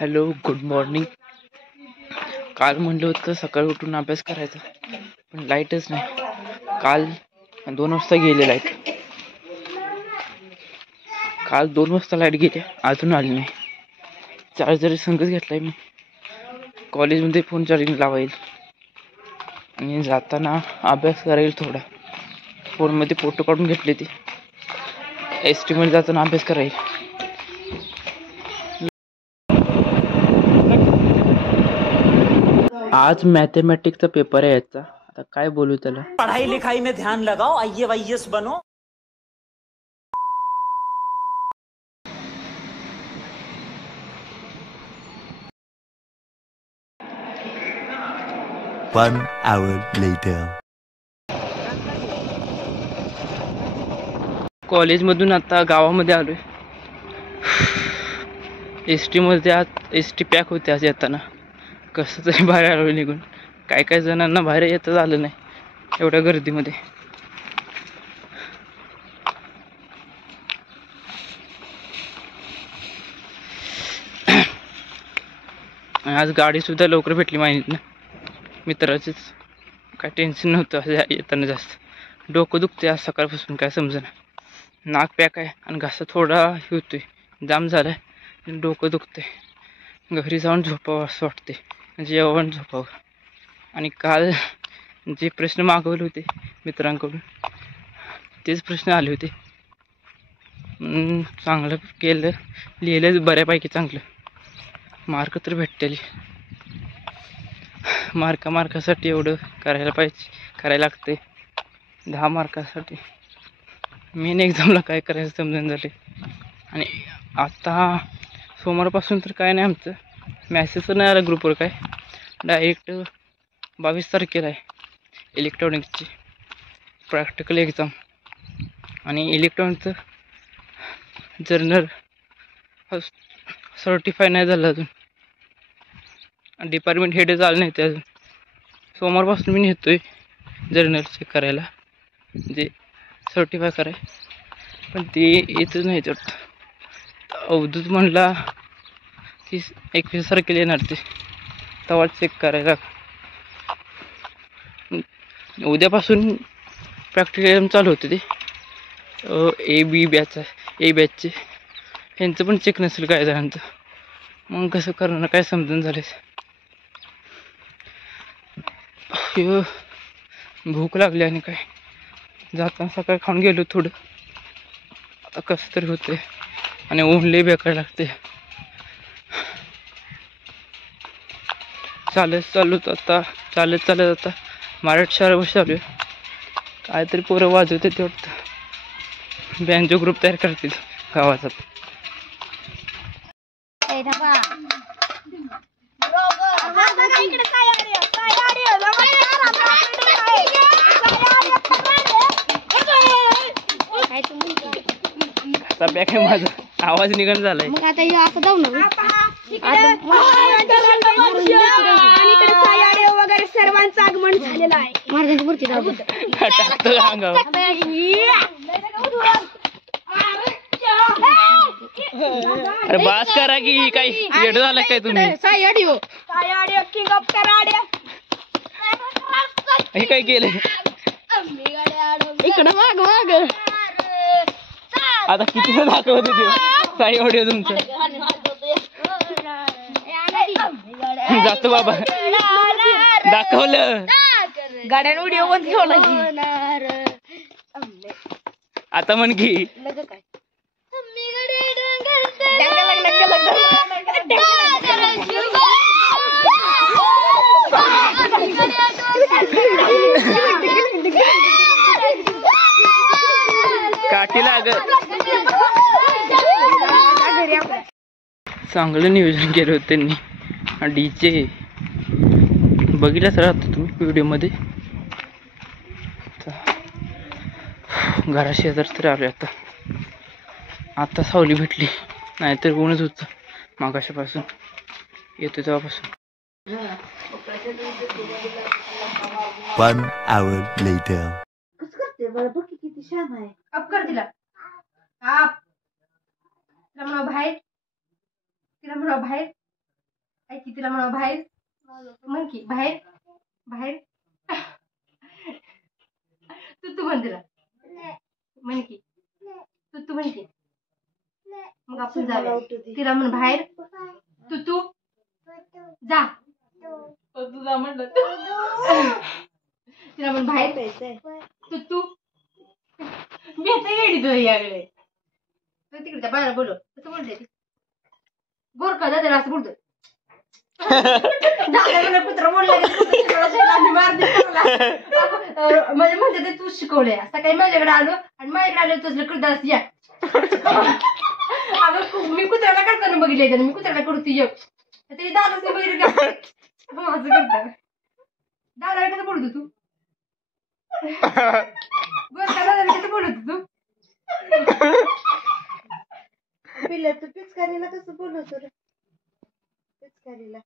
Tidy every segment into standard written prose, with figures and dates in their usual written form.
Hello, good morning. काल म्हणलं होतं सकाळी उठून अभ्यास करायचा, पण लाईटच नाही. काल 2 वाजता गेली लाईट. काल 2 वाजता लाईट गेली, अजून आली नाही. चार्जर संगच घेतलाय मी. कॉलेजमध्ये फोन चार्जिंग लावायला आणि जाताना अभ्यास करायला थोडा. फोनमध्ये फोटो काढून घेतले ते. ST मध्ये जाताना अभ्यास करायला. आज मॅथमॅटिक्सचा पेपर आहे याचा. आता काय बोलू त्याला. पढ़ाई लिखाई में ध्यान लगाओ, IAS बनो. One hour later. कॉलेजमधून आता गावामध्ये आलोय. ST मध्ये आज ST पॅक होते आज येताना. कसं तरी बाहेर आलो निघून. काय जणांना बाहेर येता आलं नाही एवढ्या गर्दीमध्ये. आज गाडी सुद्धा लवकर भेटली माहिती ना मित्राचीच. काय टेन्शन नव्हतं आज येताना. जास्त डोकं दुखते आज सकाळपासून, काय समजेना. नाक पॅक आहे आणि घसा थोडा हे होतोय, जाम झालाय. डोकं दुखते. घरी जाऊन झोपावं असं वाटते, जेवण झोपावं. आणि काल जे प्रश्न मागवले होते मित्रांकडून तेच प्रश्न आले होते. चांगलं केलं, लिहिलं बऱ्यापैकी चांगलं. मार्क तर भेटतील. मार्कासाठी एवढं करायला लागते. 10 मार्कासाठी मेन एक्झामला काय करायचं समजून झाले. आणि आता सोमवारपासून तर काय नाही, आमचं मॅसेज नाही आला ग्रुपवर. काय डायरेक्ट 22 तारखेला आहे इलेक्ट्रॉनिक्सची प्रॅक्टिकल एक्झाम. आणि इलेक्ट्रॉनिकचं जर्नल सर्टिफाय नाही झालं अजून. डिपार्टमेंट हेडच आलं नाही ते अजून. सोमवारपासून मी नेतोय जर्नल चेक करायला, जे सर्टिफाय कराय. पण ते येतच नाही तेवढं. अवधूत म्हणला की 21 तारखेला येणार ते, तेव्हा चेक करायला. उद्यापासून प्रॅक्टिकल चालू होते ते. A बॅचचे यांचं पण चेक नसेल काय जणांचं. मग कसं करणार काय समजून झाले. भूक लागली आणि काय जाताना सकाळी खाऊन गेलो थोडं. आता कसं तरी होते आणि ऊन लय बेकार लागते. चालत आता मराठी शाळेवर चालू आहे. काहीतरी पोरं वाजवते ते वाटतं. बँजो ग्रुप तयार करतील गावाचा. पॅक आहे माझा, आवाज निघण झालाय. मग आता असं जाऊ ना वगैरे सर्वांचं आगमन झालेलं आहे. महाराजांची मूर्ती टाकतो अंगावर. अरे बास करा की, काही येड झालं काय तुम्ही. किंग ऑफ कराड्या हे काय केलंय इकडं माग आता किती दाखवत होते साई ऑडिओ तुमचं. जातो बाबा, दाखवलं गाड्यान व्हिडिओ मध्ये ठेवला. आता म्हण की काठी लागत. चांगलं नियोजन केलं होतं त्यांनी. DJ बघितलं सर आता तुम्ही व्हिडिओमध्ये. घराशेजारी तर आलो आता सावली भेटली, नाहीतर ऊनच होतं मागाशापासून येतो तेव्हापासून. One hour later. कसं करते बरं, बघ किती छान आहे. अप कर तिला. आप तिला म्हणा बाहेर. ऐक की तिला म्हणा बाहेर म्हण की बाहेर बाहेर तू म्हण तिला म्हण की तू म्हण की मग आपण जाऊया तिला म्हण बाहेर तू जा तुझा म्हणलं तिला म्हण बाहेर तू मी आता रेडी तुला याकडे तिकडच्या बाळाला बोलव कसं बोलते ती गोरखा दादा असं बोलतो कुत्रा बोलला म्हणजे म्हणते ते तू शिकवले सकाळी माझ्याकडे आलो आणि माझ्याकडे आलो तुझं करदास या अगं मी कुत्र्याला करताना बघितले मी कुत्र्याला करतो ये ते दादाच नाही बघितलं असं करता दादाला कसं बोलतो तू गोरखा दादाला कसं बोलतो तू पिल्ला तू पिचकारीला कसं बोलवतो रे पिचकारीला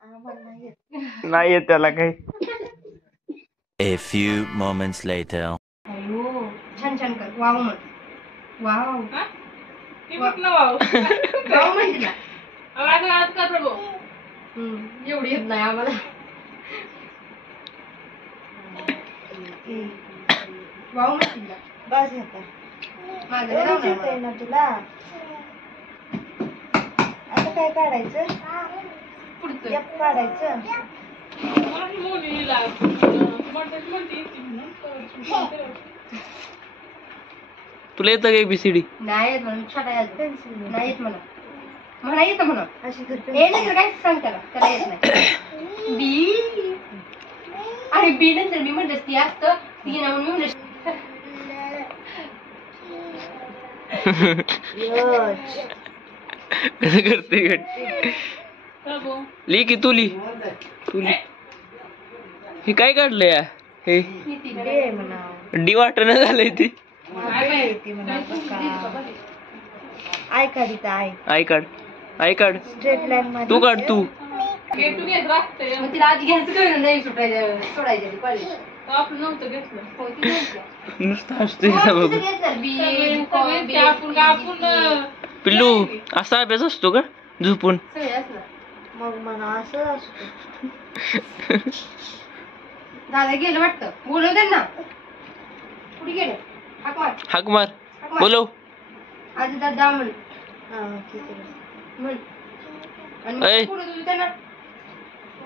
आम्हाला नाही येत. नाही येत त्याला काही. A few moments later. अयो छान छान कर वाव म्हण वाव वाव म्हण तिला एवढी येत नाही आम्हाला वाव म्हण तिला बस आता माझं एवढंच येतंय ना तुला आता काय काढायचं पुढचं एफ काढायचं तुला येतं का ABCD? नाही येत म्हणून छोटा आहे अजून. नाही येत म्हणा म्हणा येतं म्हणा अशी तर ए नंतर काय सांग त्याला येत नाही बी आणि बी नंतर मी म्हणलं ती असतं ती ना म्हणून मी म्हणलं कसं करते गट ली की तू ली हे काय काढलं या हे डे म्हणा डी वाटणं झालंय ती आय काढित आई काढ स्ट्रेट लाईन मध्ये तू काढ तू मग तिला आधी घ्यायचं कळलं नाही सोडायचं ती कॉलेज आपलं नव्हतं घेतलं हो ती घेतलं नुसतं हसतोय का बघ. पिल्लू असा अभ्यास असतो का झोपून? मग म्हणा असं असतो दादा गेलं वाटतं बोलव त्यांना कुठे गेलं हाक मार बोलव. आधी दादा म्हण हा ठीक आहे म्हण आणि ऐ. मग बोलव तू त्यांना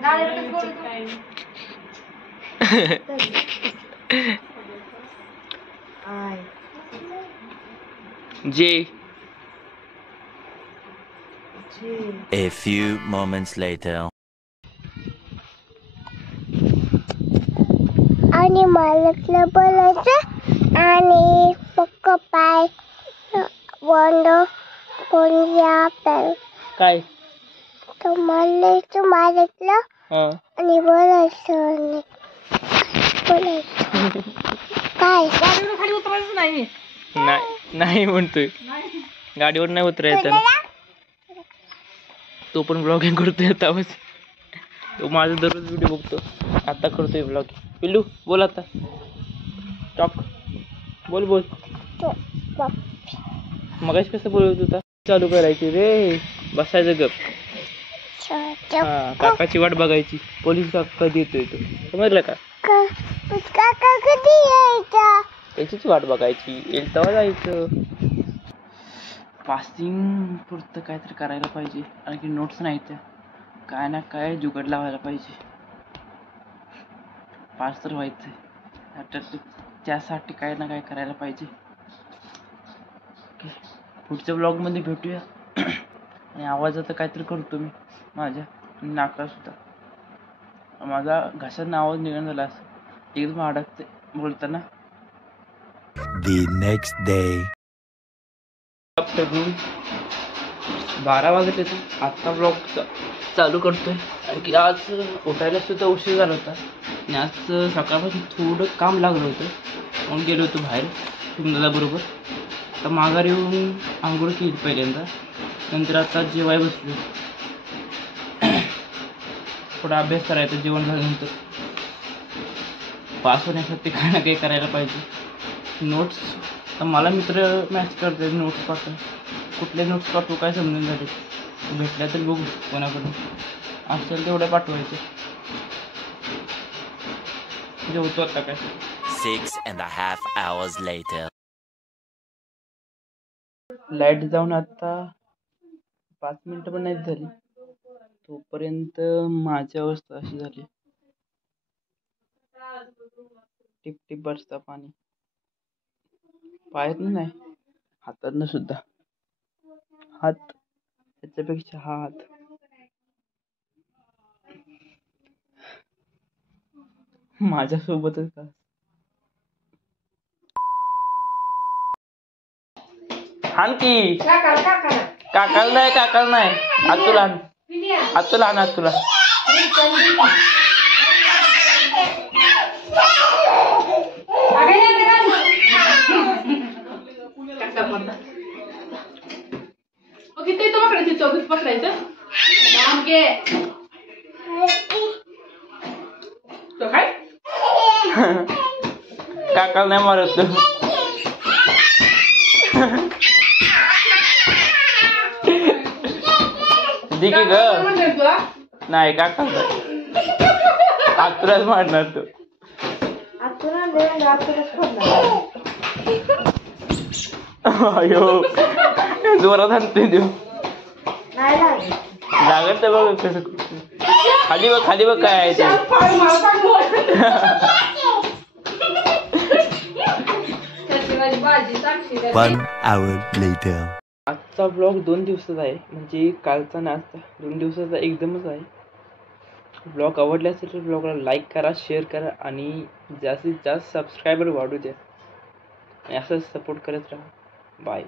दादाला कसं बोलवतो आय जे जे A few moments later. आणि मालकला बोलायचं आणि पक्क पाय बंद कोणत्या पाय काय तुम्हाला मालकला हा आणि बोलायचं काय खाली उतरायचं नाही नाही म्हणतोय गाडीवर नाही उतरायचं त्याला. तो पण ब्लॉगिंग करतोय आता बस. तो माझा दररोज व्हिडिओ बघतो आता करतोय ब्लॉगिंग. पिल्लू बोल आता टॉक बोल मगाशी कसं बोलत होता? चालू करायची रे बसायचं गप. हा काकाची वाट बघायची पोलीस काका कधी येतोय तो समजलं का? काका कधी यायचा त्याचीच वाट बघायची येईल तेव्हा जायचं. पासिंग पुरतं काहीतरी करायला पाहिजे आणखी नोट्स नाही त्या काय ना काय जुगाड लावायला पाहिजे. पास तर व्हायचं त्यासाठी काय ना काय करायला पाहिजे. पुढच्या ब्लॉगमध्ये भेटूया. आणि आवाजाचं काहीतरी करतो मी माझ्या नाकाला सुद्धा माझा घशातनं आवाज निघून झाला असं एकदम अडकते बोलताना. The next day. आफ्टरनून 12 वाजले ते आत्ता ब्लॉग चालू करतोय. आणखी आज उठायला सुद्धा उशीर झाला होता आणि आज सकाळपासून थोडं काम लागलं होतं मग गेलो होतो बाहेर दादाबरोबर. आता माघारी येऊन आंघोळ केली पहिल्यांदा नंतर आता जेवाय बसलो. थोडा अभ्यास करायचा जेवण झाल्यानंतर. पास होण्यासाठी काही ना काही करायला पाहिजे. नोट्स तर मला मित्र मॅच करतात नोट्स पाठवून कुठले नोट्स पाठवू काय समजून झाले. भेटल्या तर बघू कोणाकडून असेल तेवढं पाठवायचं. जेवतो आता काय. 6.5 hours later. लाईट जाऊन आता 5 मिनिटं पण नाही झाली तोपर्यंत माझी अवस्था अशी झाली. टिप टिप बरसता पाणी पायातनं नाही हातातनं सुद्धा. हात त्याच्यापेक्षा हात माझ्यासोबतच का. आणखी काकाला नाही आतुला आण. आतुला ओके ते तो पकडायचं चौघच पकडायचं तो काय काकाला नाही मारत तू. दिकी ग तुला नाही काका आतुलाच मारणार तू. अयो जोरात आणतोय तू. लागत तर बघ कसं खाली बघ काय आहे ते. 1 hour later. आजचा ब्लॉग 2 दिवसाचा आहे म्हणजे कालचा ना आजचा 2 दिवसाचा एकदमच आहे. ब्लॉग आवडला असेल तर ब्लॉगला लाईक करा, शेअर करा आणि जास्तीत जास्त सबस्क्रायबर वाढू द्या आणि असंच सपोर्ट करत राहा. बाय.